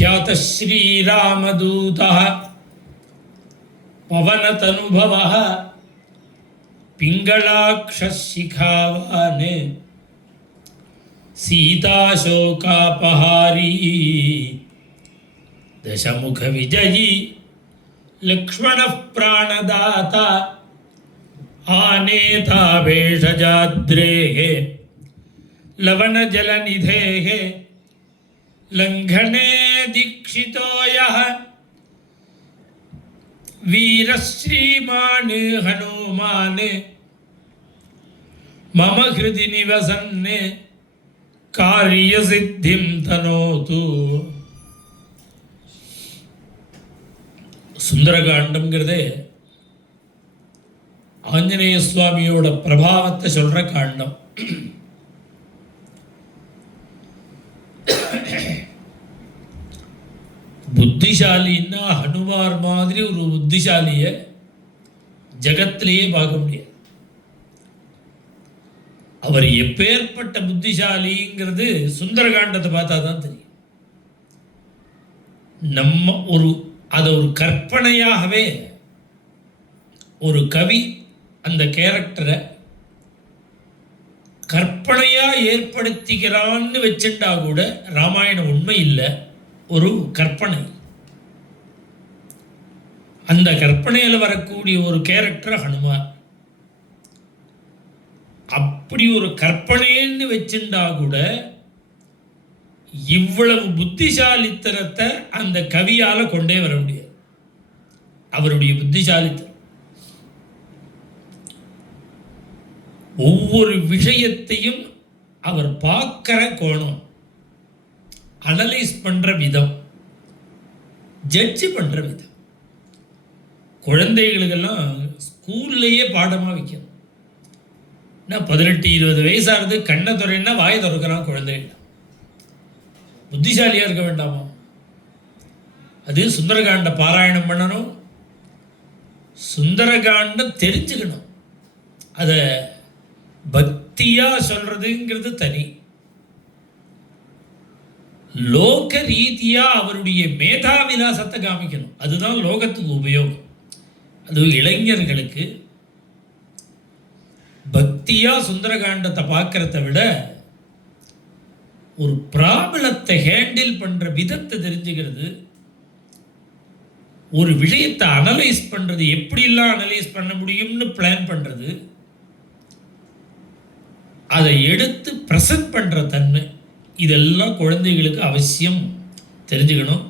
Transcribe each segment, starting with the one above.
ख्यात श्रीरामदूतः पवनतनुभवः पिंगलाक्षशिखावान् सीताशोकापहारी दशमुखविजयी लक्ष्मणः प्राणदाता आनेता भेषजाद्रेः लवणजलनिधेः लंघने दीक्षितो यः वीरश्रीमान् हनुमान् मम हृदि निवसन् कार्यसिद्धिं तनोतु. சுந்தரகாண்டம்ங்கிறதே ஆஞ்சநேய சுவாமியோட பிரபாவத்தை சொல்ற காண்டம். புத்திசாலின்னா ஹனுமார் மாதிரி ஒரு புத்திசாலிய ஜகத்திலேயே பார்க்க முடியாது. அவர் எப்பேற்பட்ட புத்திசாலிங்கிறது சுந்தரகாண்டத்தை பார்த்தா தான் தெரியும். நம்ம அதை ஒரு கற்பனையாகவே ஒரு கவி அந்த கேரக்டரை கற்பனையா ஏற்படுத்திக்கிறான்னு வச்சுட்டா கூட ராமாயணம் உண்மை இல்லை, ஒரு கற்பனை. அந்த கற்பனையில் வரக்கூடிய ஒரு கேரக்டர் ஹனுமான். அப்படி ஒரு கற்பனைன்னு வச்சுட்டா கூட இவ்வளவு புத்திசாலித்தனத்தை அந்த கவியால கொண்டே வர முடியாது. அவருடைய புத்திசாலித்தனம் ஒவ்வொரு விஷயத்தையும் அவர் பார்க்கிற கோணம், அனலைஸ் பண்ற விதம், ஜட்ஜ் பண்ற விதம். குழந்தைகளுக்கெல்லாம் ஸ்கூல்லையே பாடமாக வைக்கணும். 18-20 வயசாகிறது, கண்ணை துறைன்னா வாயை திறக்கிறான் குழந்தைகள். புத்திசாலியாக இருக்க வேண்டாமா? அது சுந்தரகாண்ட பாராயணம் பண்ணணும், சுந்தரகாண்டம் தெரிஞ்சுக்கணும். அதை பக்தியாக சொல்றதுங்கிறது தனி. லோக ரீதியாக அவருடைய மேதா விலாசத்தை காமிக்கணும். அதுதான் லோகத்துக்கு உபயோகம். அது இளைஞர்களுக்கு பக்தியாக சுந்தரகாண்டத்தை பார்க்கறத விட ஒரு பிராபலத்தை ஹேண்டில் பண்ணுற விதத்தை தெரிஞ்சுக்கிறது, ஒரு விஷயத்தை அனலைஸ் பண்ணுறது, எப்படிலாம் அனலைஸ் பண்ண முடியும்னு பிளான் பண்ணுறது, அதை எடுத்து ப்ரெசன்ட் பண்ணுற தன்மை, இதெல்லாம் குழந்தைகளுக்கு அவசியம் தெரிஞ்சுக்கணும்.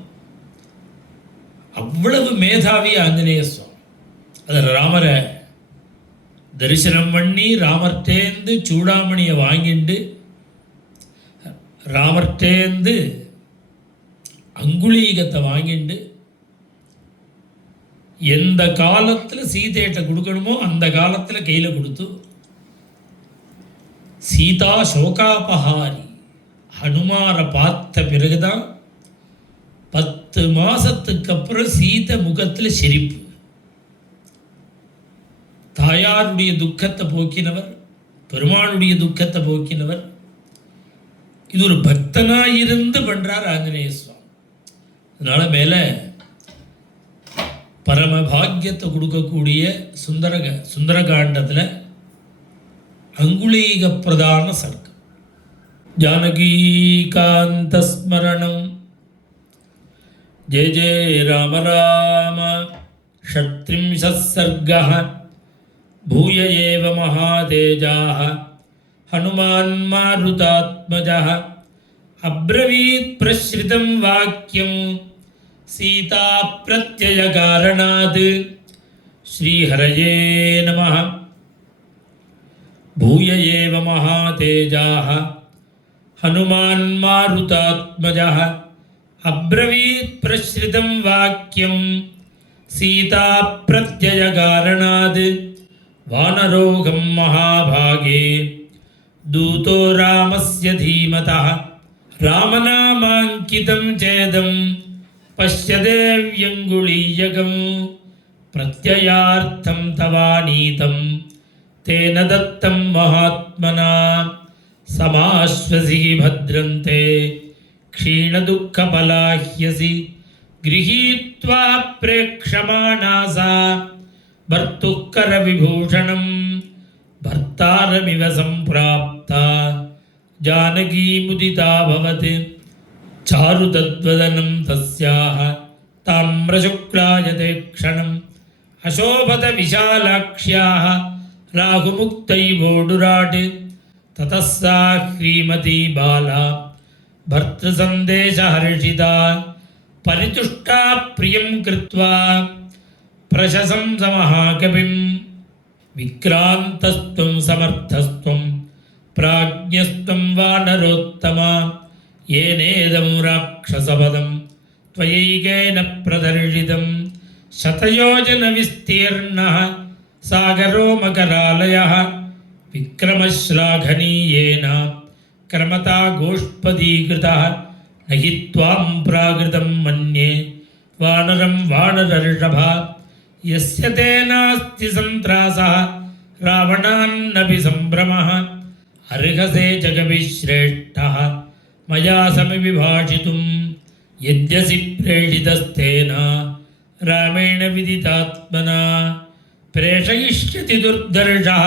அவ்வளவு மேதாவி ஆஞ்சநேய சுவாமி. அதில் ராமரை தரிசனம் பண்ணி ராமர்டேந்து சூடாமணியை வாங்கிண்டு ராமர்டேந்து அங்குலீகத்தை வாங்கிண்டு எந்த காலத்தில் சீதையிட்ட கொடுக்கணுமோ அந்த காலத்தில் கையில் கொடுத்து சீதா சோகாபஹாரி ஹனுமாரை பார்த்த பிறகுதான் 10 மாசத்துக்கு அப்புறம் சீதை முகத்தில் சிரிப்பு. தாயாருடைய துக்கத்தை போக்கினவர், பெருமாளுடைய துக்கத்தை போக்கினவர். இது ஒரு பக்தனாயிருந்து பண்றார் ஆஞ்சநேய சுவாமி. அதனால மேல பரம பாக்கியத்தை கொடுக்கக்கூடிய சுந்தரகாண்டத்தில் அங்குலீக பிரதான சர்க்கம். ஜானகீகாந்த ஸ்மரணம் ஜெய ஜெய ராம ராம ஷட்ரிம்ஷத் சர்கः பூய ஏவ மகாதேஜாः ஹனுமான் மாருதாத்மஜः அப்ரவீத் பிரஸ்ருதம் வாக்கியம் சீதா பிரத்யய காரணாத் ஸ்ரீஹரயே நமः. பூய ஏவ மகாதேஜாः ஹனுமான் மாருதாத்மஜः அப்ரவீத் பிரஸ்ருதம் வாக்கியம் சீதா பிரத்யய காரணாத் வானரோகம் மகாபாகே दूतो रामस्य धीमतः रामनामाङ्कितं चेदं पश्यदेव्यङ्गुलीयकं प्रत्ययार्थं तवानीतं तेन दत्तं महात्मना समाश्वसिः भद्रन्ते क्षीणदुःखपलाह्यसि गृहीत्वा प्रेक्षमाणा सा भर्तुः करविभूषणं भर्तारमिव सम्प्राप्ता जानकी मुदिताभवत् चारुतद्वदनं तस्याः ताम्रशुक्लायते क्षणम् अशोभत विशालाक्ष्याः राहुमुक्तैवोडुराट् ततः सा श्रीमती बाला भर्तृसन्देशहर्षिता परितुष्टा प्रियं कृत्वा प्रशंस महाकविं विक्रान्तस्त्वं समर्थस्त्वं प्राज्ञस्त्वं वानरोत्तमा येनेदं राक्षसपदं त्वयैकेन प्रदर्शितं शतयोजनविस्तीर्णः सागरो मकरालयः विक्रमश्लाघनीयेन क्रमता गोष्पदीकृतः न हि त्वां प्राकृतं मन्ये वानरं वानरर्षभा यस्य ते नास्ति सन्त्रासः रावणान्नपि सम्भ्रमः अर्हसे जगविश्रेष्ठः मया समिविभाषितुं यद्यसि प्रेषितस्तेन रामेण विदितात्मना प्रेषयिष्यति दुर्धर्षः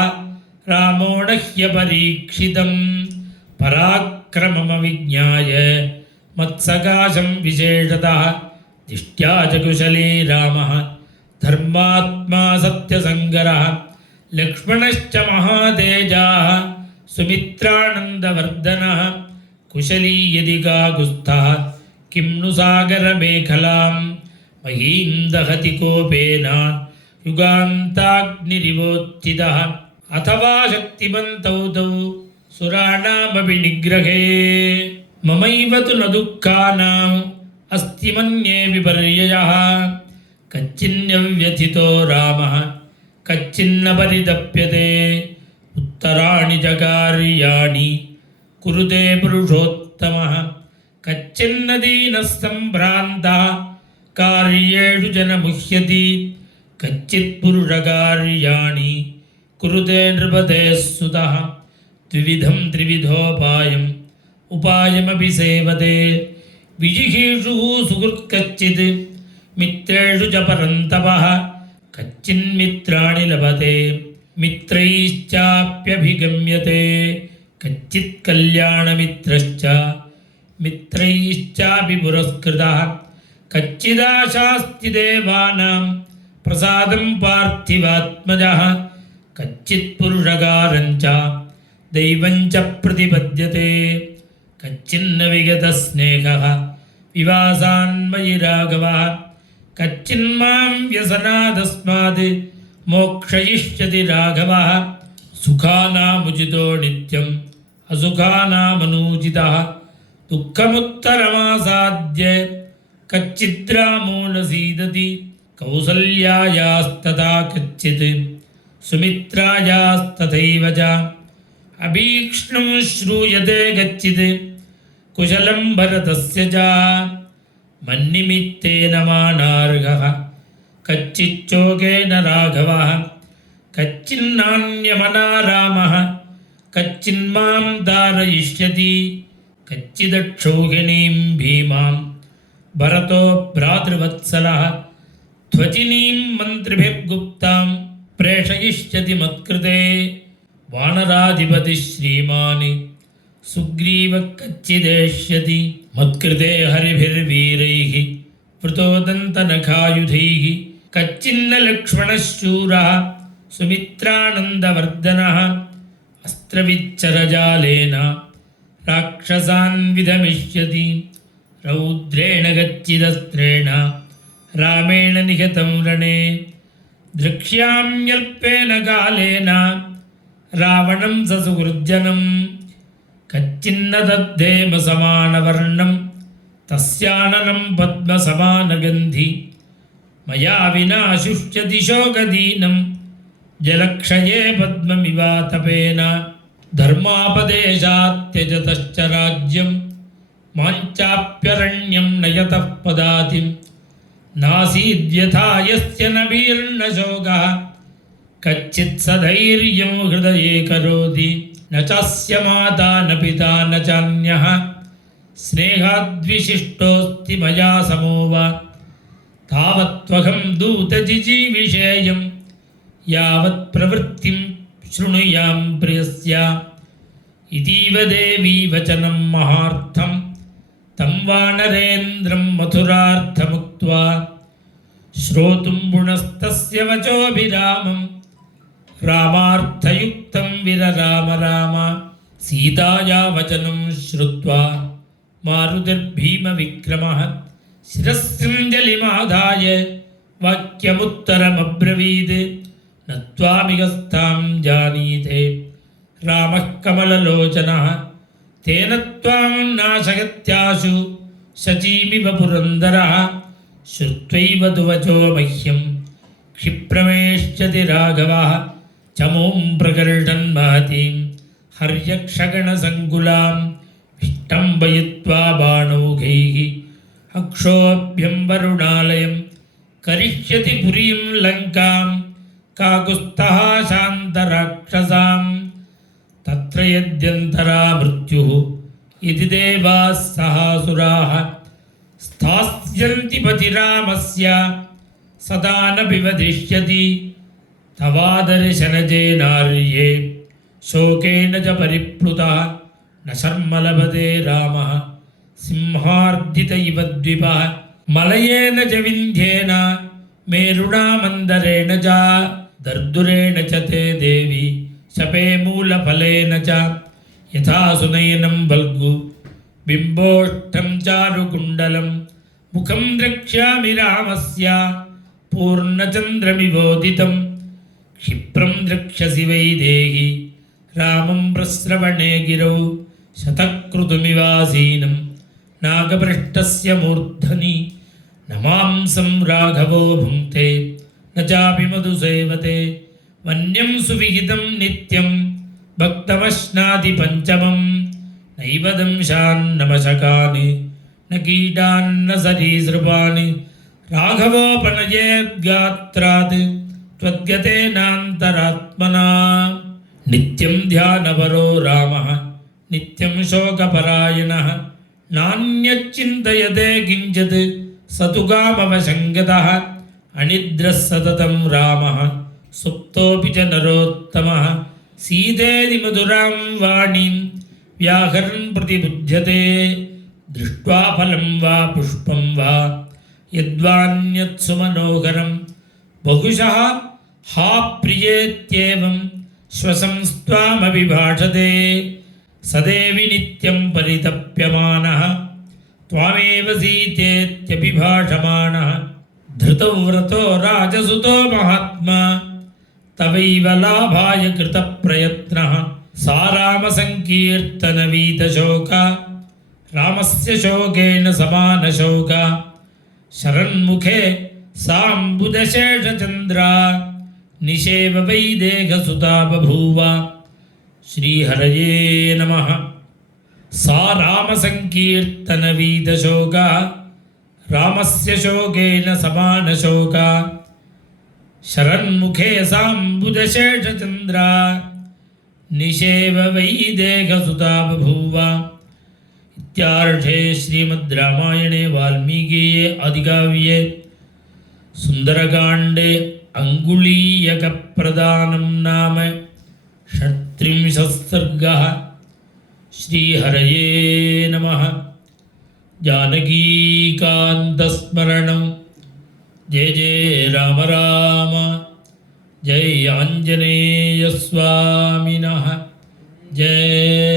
रामो न ह्यपरीक्षितं पराक्रममविज्ञाय मत्सकाशं विशेषतः दिष्ट्या च कुशली रामः धर्मात्मा सत्यसङ्गरः लक्ष्मणश्च महातेजाः सुमित्रानन्दवर्धनः कुशली यदि काकुत्स्थः किं नु सागरमेखलां महीं दहति कोपेन युगान्ताग्निरिवोत्थितः अथवा शक्तिमन्तौ तौ सुराणामपि निग्रहे ममैव तु न दुःखानाम् अस्ति मन्ये विपर्ययः कच्चिन्नव्यथितो रामः कच्चिन्न परितप्यते उत्तराणि च कार्याणि कुरुते पुरुषोत्तमः कच्चिन्न दीनः सम्भ्रान्तः कार्येषु च न मुह्यति कच्चित् पुरुषकार्याणि कुरुते नृपतेः सुतः द्विविधं त्रिविधोपायम् उपायमपि सेवते विजिगीषुः सुहृत्कच्चित् मित्रेषु च परन्तपः कच्चिन्मित्राणि लभते मित्रैश्चाप्यभिगम्यते कच्चित् कल्याणमित्रश्च मित्रैश्चापि पुरस्कृतः कच्चिदाशास्ति देवानां प्रसादं पार्थिवात्मजः कच्चित् पुरुषकारञ्च दैवं च प्रतिपद्यते कच्चिन्न विगतस्नेहः विवासान्मयि राघवः कच्चिन्मां व्यसनादस्मात् मोक्षयिष्यति राघवः सुखानामुचितो नित्यम् असुखानामनूचितः दुःखमुत्तरमासाद्य कच्चिद्रामो न सीदति कौसल्यायास्तथा कच्चित् सुमित्रायास्तथैव च अभीक्ष्णं श्रूयते कच्चित् कुशलं भरतस्य च मन्निमित्तेन मानार्हः कच्चिच्चोकेन राघवः कच्चिन्नान्यमना रामः कच्चिन्मां धारयिष्यति कच्चिदक्षौहिणीं भीमां भरतो भ्रातृवत्सलः ध्वजिनीं मन्त्रिभिर्गुप्तां प्रेषयिष्यति मत्कृते वानराधिपतिः श्रीमान् सुग्रीवः कच्चिदेष्यति मत्कृते हरिभिर्वीरैः वृतोदन्तनखायुधैः कच्चिन्न लक्ष्मणः शूरः सुमित्रानन्दवर्धनः अस्त्रविच्चरजालेन राक्षसान् विधमिष्यति रौद्रेण कच्चिदस्त्रेण रामेण निहतं रणे द्रक्ष्याम्यल्पेन कालेन रावणं ससुहृज्जनं कच्चिन्न दद्धेम समानवर्णं तस्याननं पद्मसमानगन्धि मया विना शुष्यति शोकदीनं जलक्षये पद्ममिवातपेन धर्मापदेशात् त्यजतश्च राज्यं माञ्चाप्यरण्यं नयतः पदातिं नासीद्यथा यस्य न वीर्न शोकः कच्चित् सधैर्यं हृदये करोति न चास्य माता न पिता न चान्यः स्नेहाद्विशिष्टोऽस्ति मया समो वा तावत्त्वहं दूतजिजीविषेयं यावत् प्रवृत्तिं शृणुयां प्रियस्य इतीव देवी वचनं महार्थं तं वानरेन्द्रं मथुरार्थमुक्त्वा श्रोतुं गुणस्तस्य वचोभिरामं रामार्थयुक्तं विरराम राम सीताया वचनं श्रुत्वा मारुतिर्भीमविक्रमः शिरस्सञ्जलिमादाय वाक्यमुत्तरमब्रवीत् न त्वामिगस्तां जानीते रामः कमललोचनः तेन त्वां नाशयत्याशु शचीमिव पुरन्दरः श्रुत्वैव दुवचो मह्यं क्षिप्रमेष्यति राघवः चमूं प्रकर्षन् महतीं हर्यक्षगणसङ्कुलां विष्टम्भयित्वा बाणौघैः अक्षोभ्यं वरुणालयं करिष्यति पुरीं लङ्कां काकुत्स्थः शान्तराक्षसां तत्र यद्यन्तरा मृत्युः इति देवाः सहासुराः स्थास्यन्ति पतिरामस्य सदा न विवदिष्यति तवादर्शनजेनार्ये शोकेन च परिप्लुतः न शर्म लभते रामः सिंहार्दित इव द्विपः मलयेन च विन्ध्येन मेरुणा मन्दरेण च दर्दुरेण च ते देवी शपे मूलफलेन च यथा सुनयनं बल्गु बिम्बोष्ठं चारुकुण्डलं मुखं द्रक्ष्यामि रामस्य पूर्णचन्द्रमिवोदितं क्षिप्रं द्रक्ष्यसि वैदेहि रामं प्रस्रवणे गिरौ शतक्रतुमिवासीनं नागपृष्ठस्य मूर्धनि न मांसं राघवो भुङ्क्ते न चापि मधुसेवते वन्यं सुविहितं नित्यं भक्तमश्नाति पञ्चमं नैव दंशान्नमशकानि न कीटान्न सरीसृपान् राघवोपनयेद्गात्रात् त्वद्गतेनान्तरात्मना नित्यं ध्यानपरो रामः नित्यं शोकपरायणः नान्यच्चिन्तयते किञ्चित् स तु कामवशङ्गतः अनिद्रः सततं रामः सुप्तोऽपि च नरोत्तमः सीतेति मधुरां वाणीं व्याहरन् प्रतिबुध्यते दृष्ट्वा फलं वा पुष्पं वा यद्वान्यत्सु मनोहरं बहुशः हा प्रियेत्येवं श्वसंस्त्वामभिभाषते सदेवि नित्यं परितप्यमानः त्वामेव सीतेत्यभिभाषमाणः धृतौ व्रतो राजसुतो महात्मा तवैव लाभाय कृतप्रयत्नः सा रामसङ्कीर्तनवीतशोका रामस्य शोकेन समानशोका शरन्मुखे साम्बुदशेषचन्द्रा निषेव वैदेहसुता बभूव श्रीहरये नमः सा रामसङ्कीर्तनवीतशोका रामस्य शोकेन समानशोका शरन्मुखे साम्बुदशेषचन्द्रा निषेव वैदेहसुता बभूव इत्यार्षे श्रीमद् रामायणे वाल्मीकीये आदिकाव्ये सुन्दरकाण्डे अङ्गुलीयकप्रदानं नाम षट्त्रिंशः सर्गः। श्रीहरये नमः। जानकीकान्तस्मरणं जय जय राम राम जय आञ्जनेयस्वामिनः जय